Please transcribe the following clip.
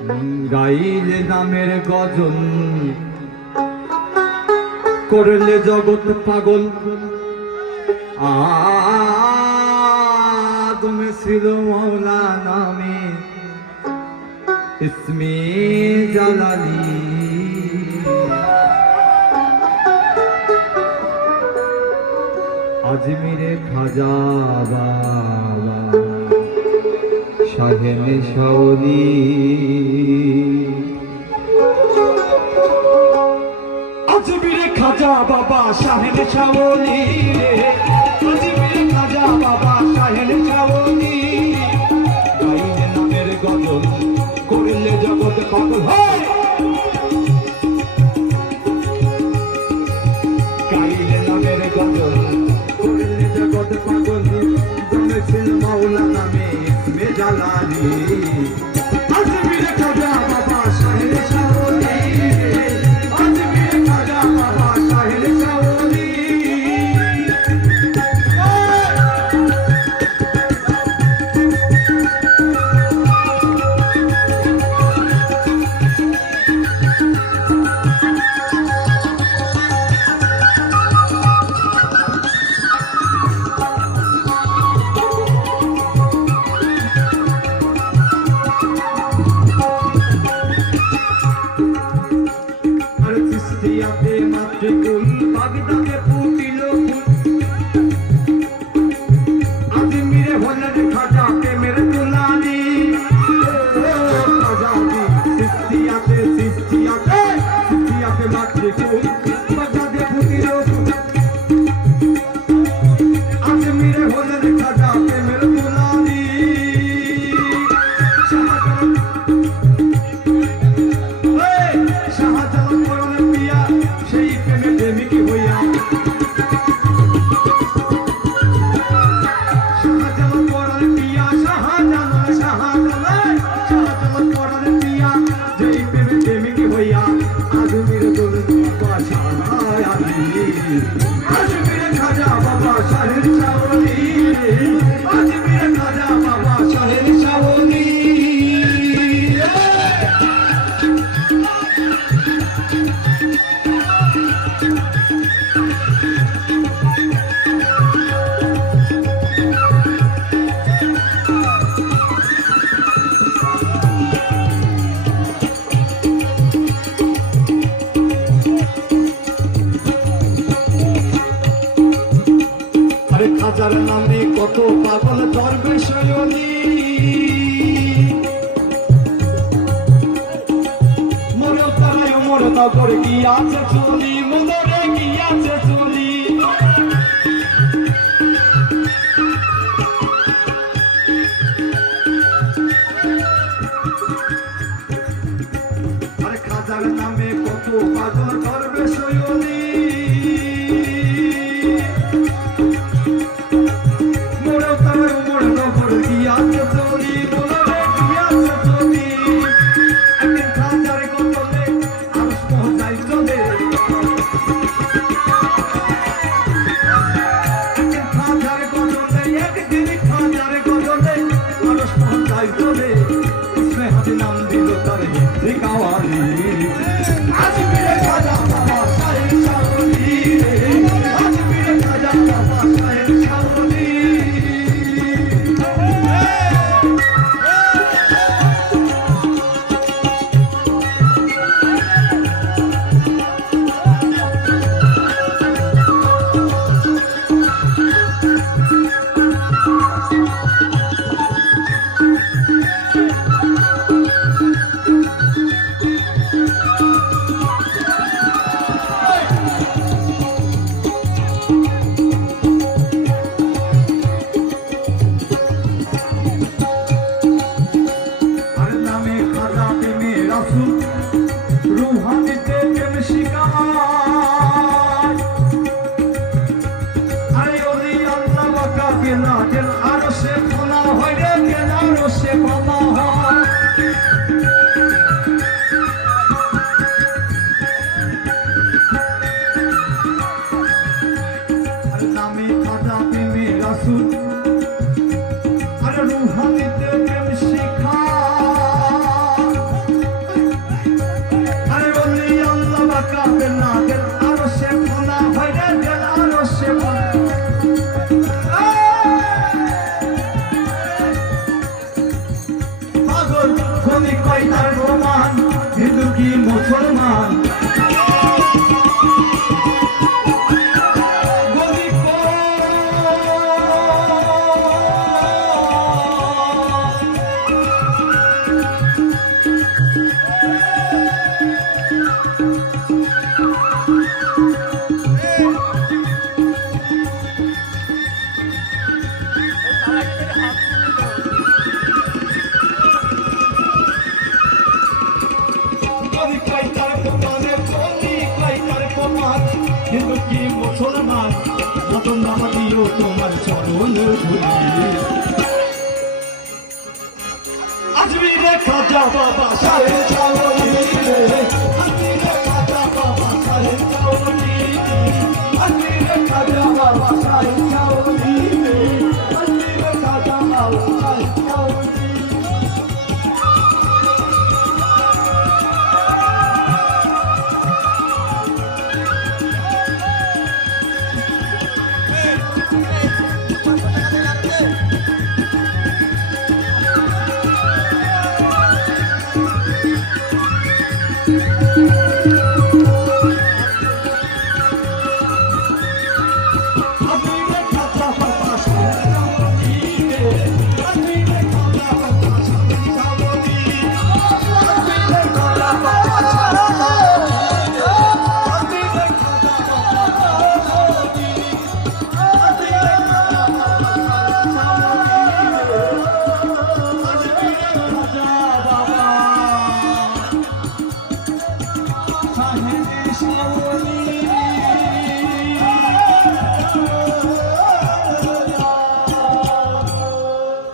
গাইলে নামের গজল করলে জগৎ পাগল। আদমে ছিল মৌলা নামে ইসমে জালালি। আজমিরে খাজা বাবা শাহেন শাওলি। আজমিরে খাজা বাবা শাহেন শাওলি রে, আজমিরে খাজা বাবা শাহেন শাওলি। গাইলে নামের গজল করলে জগৎ পাগল। গাইলে নামের গজল করলে জগৎ পাগল। জমেছিল মাওলা নামে ইসমে জালালি। আজমিরে খাজা বাবা শাহেন শাওলি রে, আজমিরে খাজা বাবা শাহেন শাওলি। চিস্তিয়াতে মাতৃকুল বাগদাদে ফুটিল। আজমিরে হলেন খাজা প্রেমের দুলালি। চিস্তিয়াতে চিস্তিয়াতে চিস্তিয়াতে মাতৃকুল বাগদাদে ফুটিল। আজমিরে হলেন খাজা প্রেমের দুলালি। আজমিরে খাজা বাবা শাহেন শাওলি, আজমিরে খাজা বাবা শাহেন শাওলি। খাজার নামে কত পাগল দরবেশ অলি। মনে তারায় মর নগর গিয়াছে চলি, মনরে গিয়াছে চলি। আর খাজার নামে কত পাগল দরবেশ অলি। নাম দিল তার আজমিরে খাজা বাবা শাহেন শাওলি রে, আজমিরে খাজা বাবা শাহেন শাওলি। রুহানিতে প্রেম শিকার। আরে ওলি আল্লাহ বাকা গেলা গেল আরো সে খোলা হয় রে, গেল আরো সে খোলা হয়। আরে নামে খাজা প্রেমে রাসূল, আরে রুহানিতে প্রেম শিকার। যদি কই তার প্রমাণ হিন্দু কি মুসলমান হিন্দু কি মুসলমান মতন নামা দিও তোমার চরণ ধুলি আজমিরে খাজা বাবা সাহেব চাওলি আজমিরে খাজা বাবা সাহেব চাওলি আজমিরে খাজা বাবা সাহেব চাওলি আজমিরে খাজা বাবা সাহেব চাওলি সাহেব